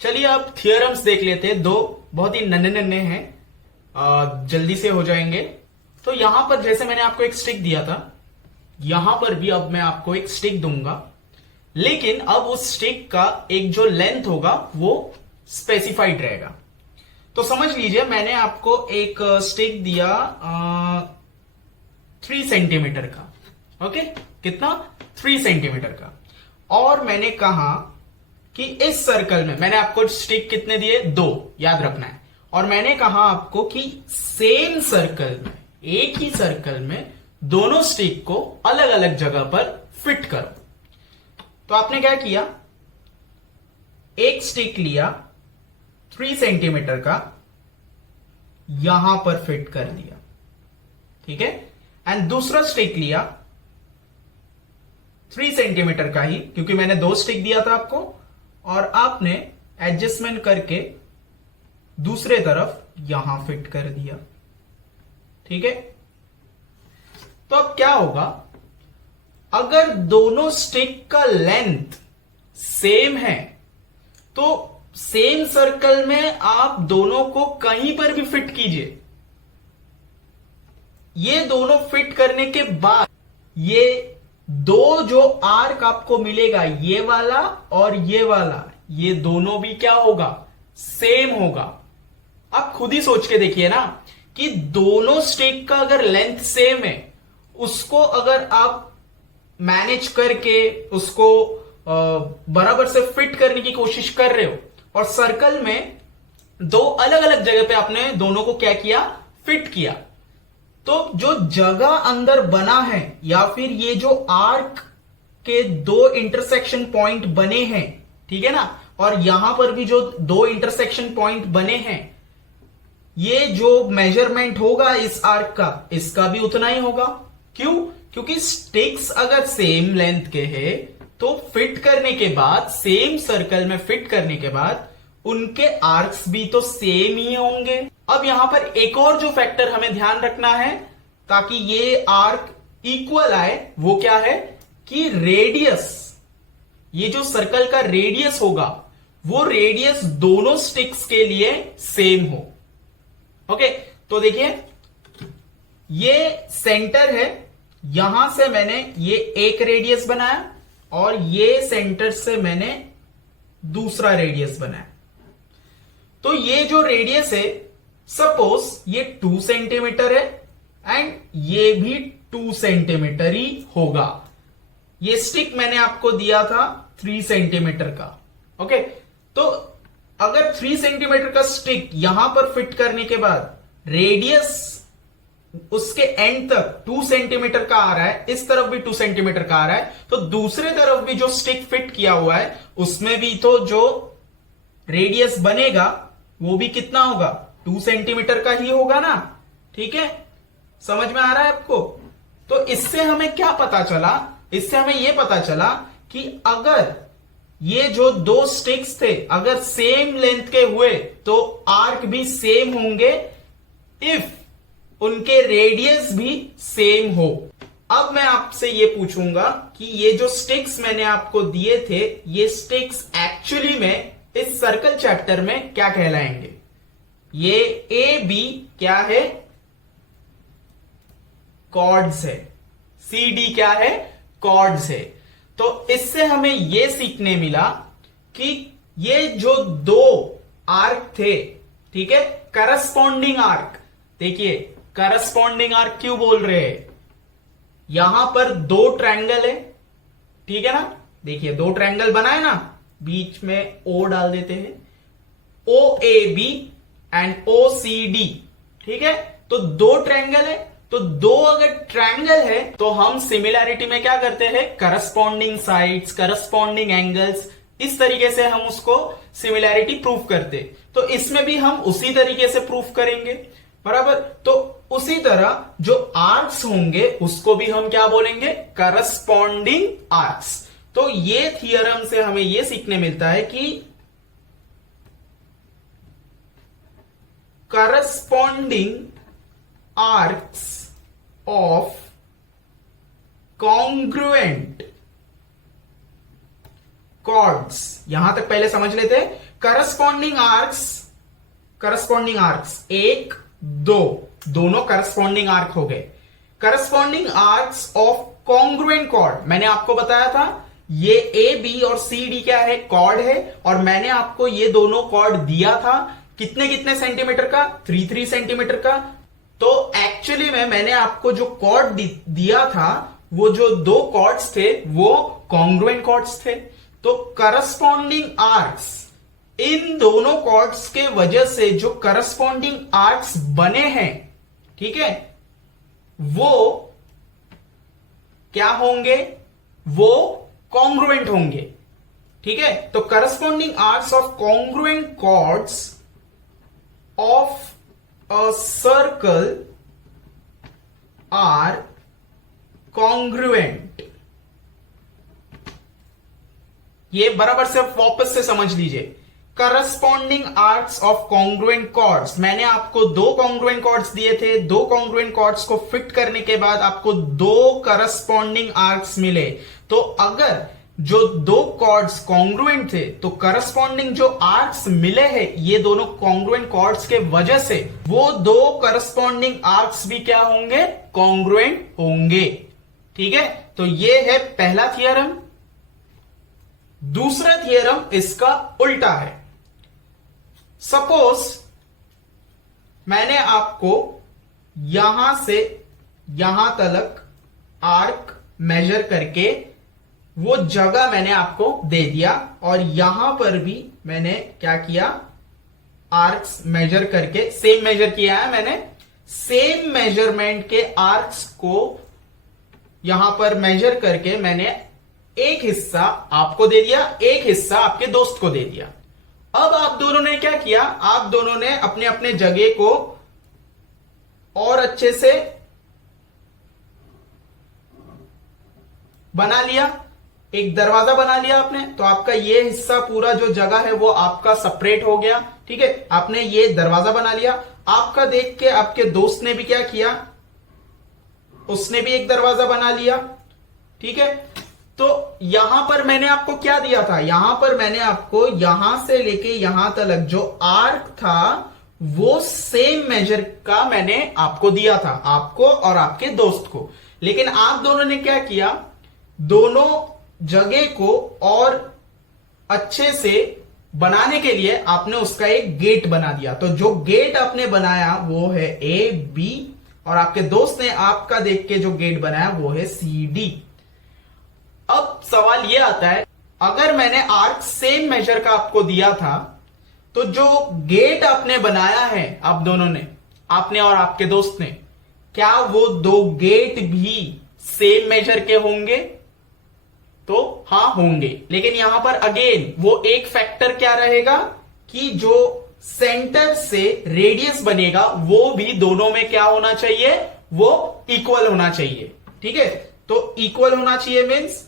चलिए अब थियरम्स देख लेते हैं। दो बहुत ही नन्हे नन्हे हैं, जल्दी से हो जाएंगे। तो यहां पर जैसे मैंने आपको एक स्टिक दिया था, यहां पर भी अब मैं आपको एक स्टिक दूंगा, लेकिन अब उस स्टिक का एक जो लेंथ होगा वो स्पेसिफाइड रहेगा। तो समझ लीजिए मैंने आपको एक स्टिक दिया 3 सेंटीमीटर का। ओके, कितना? 3 सेंटीमीटर का। और मैंने कहा कि इस सर्कल में मैंने आपको स्टिक कितने दिए? 2, याद रखना है। और मैंने कहा आपको कि सेम सर्कल में, एक ही सर्कल में दोनों स्टिक को अलग अलग जगह पर फिट करो। तो आपने क्या किया? एक स्टिक लिया 3 सेंटीमीटर का, यहां पर फिट कर दिया, ठीक है। एंड दूसरा स्टिक लिया 3 सेंटीमीटर का ही, क्योंकि मैंने 2 स्टिक दिया था आपको, और आपने एडजस्टमेंट करके दूसरे तरफ यहां फिट कर दिया, ठीक है। तो अब क्या होगा? अगर दोनों स्टिक का लेंथ सेम है तो सेम सर्कल में आप दोनों को कहीं पर भी फिट कीजिए। ये दोनों फिट करने के बाद ये दो जो आर्क आपको मिलेगा, ये वाला और ये वाला, ये दोनों भी क्या होगा? सेम होगा। आप खुद ही सोच के देखिए ना कि दोनों स्टिक का अगर लेंथ सेम है, उसको अगर आप मैनेज करके उसको बराबर से फिट करने की कोशिश कर रहे हो, और सर्कल में दो अलग अलग जगह पे आपने दोनों को क्या किया? फिट किया, तो जो जगह अंदर बना है, या फिर ये जो आर्क के 2 इंटरसेक्शन पॉइंट बने हैं, ठीक है ना, और यहां पर भी जो 2 इंटरसेक्शन पॉइंट बने हैं, ये जो मेजरमेंट होगा इस आर्क का, इसका भी उतना ही होगा। क्यों? क्योंकि स्टिक्स अगर सेम लेंथ के हैं तो फिट करने के बाद, सेम सर्कल में फिट करने के बाद उनके आर्क्स भी तो सेम ही होंगे। अब यहां पर एक और जो फैक्टर हमें ध्यान रखना है ताकि ये आर्क इक्वल आए, वो क्या है कि रेडियस, ये जो सर्कल का रेडियस होगा वो रेडियस दोनों स्टिक्स के लिए सेम हो। ओके, तो देखिए ये सेंटर है, यहां से मैंने ये एक रेडियस बनाया और ये सेंटर से मैंने दूसरा रेडियस बनाया। तो ये जो रेडियस है, सपोज ये 2 सेंटीमीटर है एंड ये भी 2 सेंटीमीटर ही होगा। ये स्टिक मैंने आपको दिया था 3 सेंटीमीटर का। ओके, तो अगर 3 सेंटीमीटर का स्टिक यहां पर फिट करने के बाद रेडियस उसके एंड तक 2 सेंटीमीटर का आ रहा है, इस तरफ भी 2 सेंटीमीटर का आ रहा है, तो दूसरे तरफ भी जो स्टिक फिट किया हुआ है उसमें भी तो जो रेडियस बनेगा वो भी कितना होगा? 2 सेंटीमीटर का ही होगा ना, ठीक है। समझ में आ रहा है आपको? तो इससे हमें क्या पता चला? इससे हमें यह पता चला कि अगर ये जो 2 स्टिक्स थे अगर सेम लेंथ के हुए तो आर्क भी सेम होंगे, इफ उनके रेडियस भी सेम हो। अब मैं आपसे ये पूछूंगा कि ये जो स्टिक्स मैंने आपको दिए थे, ये स्टिक्स एक्चुअली में इस सर्कल चैप्टर में क्या कहलाएंगे? ये ए बी क्या है? कॉर्ड्स है। सी डी क्या है? कॉर्ड्स है। तो इससे हमें यह सीखने मिला कि ये जो 2 आर्क थे, ठीक है, करस्पॉन्डिंग आर्क, देखिए करस्पॉन्डिंग आर्क क्यों बोल रहे हैं? यहां पर 2 ट्रायंगल है, ठीक है ना, देखिए 2 ट्रायंगल बनाए ना, बीच में ओ डाल देते हैं, O A B and O C D, ठीक है। तो 2 ट्रायंगल है, तो 2 अगर ट्रायंगल है तो हम सिमिलैरिटी में क्या करते हैं? करस्पॉन्डिंग साइड्स, करस्पॉन्डिंग एंगल्स, इस तरीके से हम उसको सिमिलैरिटी प्रूफ करते। तो इसमें भी हम उसी तरीके से प्रूफ करेंगे, बराबर। तो उसी तरह जो आर्क्स होंगे उसको भी हम क्या बोलेंगे? Corresponding arcs. तो ये थियरम से हमें यह सीखने मिलता है कि corresponding arcs of congruent chords, यहां तक पहले समझ लेते हैं। करस्पॉन्डिंग आर्क्स 1 2 दोनों करस्पॉन्डिंग आर्क हो गए। Corresponding arcs of congruent chord, मैंने आपको बताया था ये ए बी और सी डी क्या है, कॉर्ड है, और मैंने आपको ये दोनों कॉर्ड दिया था कितने कितने सेंटीमीटर का, 3 सेंटीमीटर का। तो एक्चुअली में मैंने आपको जो कॉर्ड दिया था, वो जो दो कॉर्ड्स थे वो कॉन्ग्रुएंट कॉर्ड्स थे। तो करस्पॉन्डिंग आर्क्स, इन दोनों कॉर्ड्स के वजह से जो करस्पॉन्डिंग आर्क्स बने हैं, ठीक है, वो क्या होंगे, वो कॉन्ग्रुएंट होंगे। ठीक है, तो corresponding arcs of congruent chords of a circle are congruent. ये बराबर से वापस से समझ लीजिए। Corresponding arcs of congruent chords, मैंने आपको दो कॉन्ग्रुएंट कॉर्ड्स दिए थे, दो कॉन्ग्रुएंट कॉर्ड्स को फिट करने के बाद आपको दो करस्पॉन्डिंग आर्क्स मिले। तो अगर जो दो कॉर्ड्स कॉन्ग्रुएंट थे, तो करस्पॉन्डिंग जो आर्क्स मिले हैं ये दोनों कॉन्ग्रुएंट कॉर्ड्स के वजह से वो दो करस्पॉन्डिंग आर्क्स भी क्या होंगे, कॉन्ग्रुएंट होंगे। ठीक है, तो ये है पहला थियरम। दूसरा थियरम इसका उल्टा है। सपोज मैंने आपको यहां से यहां तक आर्क मेजर करके वो जगह मैंने आपको दे दिया, और यहां पर भी मैंने क्या किया, आर्क्स मेजर करके, सेम मेजर किया है मैंने, सेम मेजरमेंट के आर्क्स को यहां पर मेजर करके मैंने एक हिस्सा आपको दे दिया, एक हिस्सा आपके दोस्त को दे दिया। अब आप दोनों ने क्या किया, आप दोनों ने अपने अपने जगह को और अच्छे से बना लिया, एक दरवाजा बना लिया आपने। तो आपका ये हिस्सा पूरा जो जगह है वो आपका सेपरेट हो गया। ठीक है, आपने ये दरवाजा बना लिया। आपका देख के आपके दोस्त ने भी क्या किया, उसने भी एक दरवाजा बना लिया। ठीक है, तो यहां पर मैंने आपको क्या दिया था, यहां पर मैंने आपको यहां से लेके यहां तक जो आर्क था वो सेम मेजर का मैंने आपको दिया था, आपको और आपके दोस्त को। लेकिन आप दोनों ने क्या किया, दोनों जगह को और अच्छे से बनाने के लिए आपने उसका एक गेट बना दिया। तो जो गेट आपने बनाया वो है ए बी, और आपके दोस्त ने आपका देख के जो गेट बनाया वो है सी डी। अब सवाल यह आता है, अगर मैंने आर्क सेम मेजर का आपको दिया था, तो जो गेट आपने बनाया है आप दोनों ने, आपने और आपके दोस्त ने, क्या वो दो गेट भी सेम मेजर के होंगे? तो हां होंगे। लेकिन यहां पर अगेन वो एक फैक्टर क्या रहेगा कि जो सेंटर से रेडियस बनेगा वो भी दोनों में क्या होना चाहिए, वो इक्वल होना चाहिए। ठीक है, तो इक्वल होना चाहिए मीन्स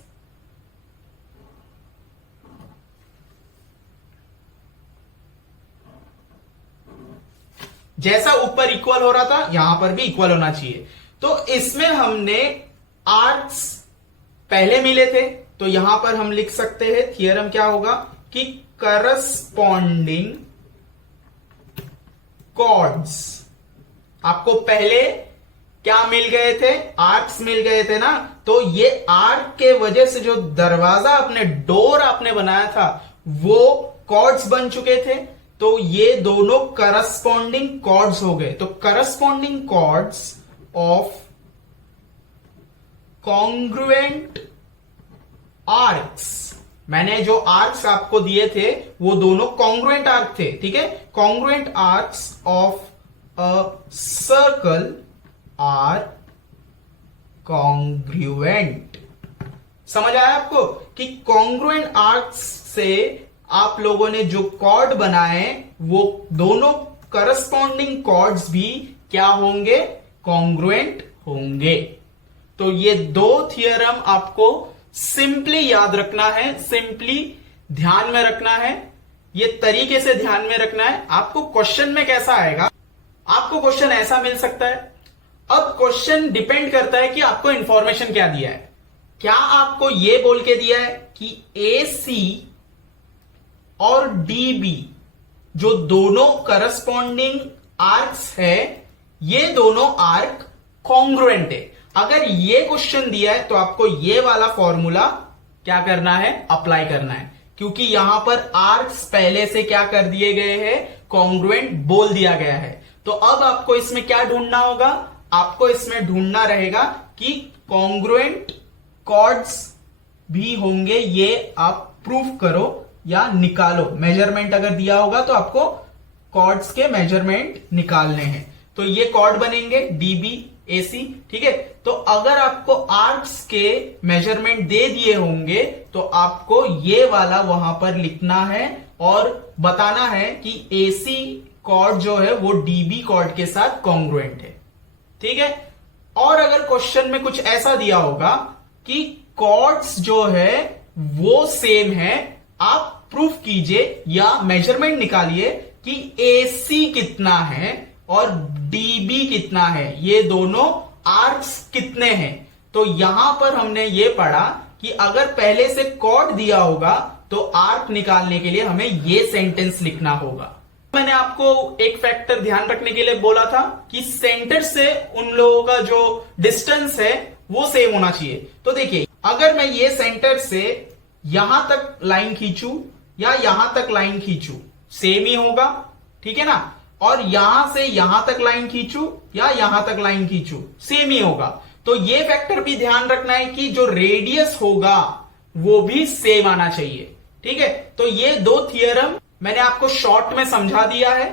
जैसा ऊपर इक्वल हो रहा था यहां पर भी इक्वल होना चाहिए। तो इसमें हमने आर्क्स पहले मिले थे, तो यहां पर हम लिख सकते हैं थियरम क्या होगा कि करस्पॉन्डिंग कॉर्ड्स, आपको पहले क्या मिल गए थे, आर्क्स मिल गए थे ना। तो ये आर्क के वजह से जो दरवाजा आपने, डोर आपने बनाया था, वो कॉर्ड्स बन चुके थे। तो ये दोनों करस्पॉन्डिंग कॉर्ड्स हो गए। तो corresponding chords of congruent arcs, मैंने जो आर्क्स आपको दिए थे वो दोनों कॉन्ग्रुएंट आर्क थे। ठीक है, congruent arcs of a circle are congruent. समझ आया आपको कि कॉन्ग्रुएंट आर्क्स से आप लोगों ने जो कॉर्ड बनाए वो दोनों करस्पॉन्डिंग कॉर्ड्स भी क्या होंगे, कॉन्ग्रुएंट होंगे। तो ये दो थियरम आपको सिंपली याद रखना है, सिंपली ध्यान में रखना है, ये तरीके से ध्यान में रखना है। आपको क्वेश्चन में कैसा आएगा, आपको क्वेश्चन ऐसा मिल सकता है। अब क्वेश्चन डिपेंड करता है कि आपको इंफॉर्मेशन क्या दिया है। क्या आपको यह बोल के दिया है कि AC और डीबी जो दोनों करस्पॉन्डिंग आर्क्स है, ये दोनों आर्क कॉन्ग्रुएंट है। अगर ये क्वेश्चन दिया है तो आपको ये वाला फॉर्मूला क्या करना है, अप्लाई करना है, क्योंकि यहां पर आर्क्स पहले से क्या कर दिए गए हैं, कॉन्ग्रुएंट बोल दिया गया है। तो अब आपको इसमें क्या ढूंढना होगा, आपको इसमें ढूंढना रहेगा कि कॉन्ग्रुएंट कॉर्ड्स भी होंगे, ये आप प्रूफ करो या निकालो। मेजरमेंट अगर दिया होगा तो आपको कॉर्ड्स के मेजरमेंट निकालने हैं, तो ये कॉर्ड बनेंगे डीबी एसी, ठीक है। तो अगर आपको आर्क्स के मेजरमेंट दे दिए होंगे तो आपको ये वाला वहां पर लिखना है और बताना है कि एसी कॉर्ड जो है वो डीबी कॉर्ड के साथ कॉन्ग्रुएंट है, ठीक है। और अगर क्वेश्चन में कुछ ऐसा दिया होगा कि कॉर्ड्स जो है वो सेम है, आप प्रूफ कीजिए या मेजरमेंट निकालिए कि एसी कितना है और डीबी कितना है, ये दोनों आर्क्स कितने हैं। तो यहां पर हमने ये पढ़ा कि अगर पहले से कॉर्ड दिया होगा तो आर्क निकालने के लिए हमें ये सेंटेंस लिखना होगा। मैंने आपको एक फैक्टर ध्यान रखने के लिए बोला था कि सेंटर से उन लोगों का जो डिस्टेंस है वो सेम होना चाहिए। तो देखिए, अगर मैं ये सेंटर से यहां तक लाइन खींचू या यहां तक लाइन खींचू, सेम ही होगा, ठीक है ना। और यहां से यहां तक लाइन खींचू या यहां तक लाइन खींचू, सेम ही होगा। तो ये फैक्टर भी ध्यान रखना है कि जो रेडियस होगा वो भी सेम आना चाहिए, ठीक है। तो ये दो थियरम मैंने आपको शॉर्ट में समझा दिया है।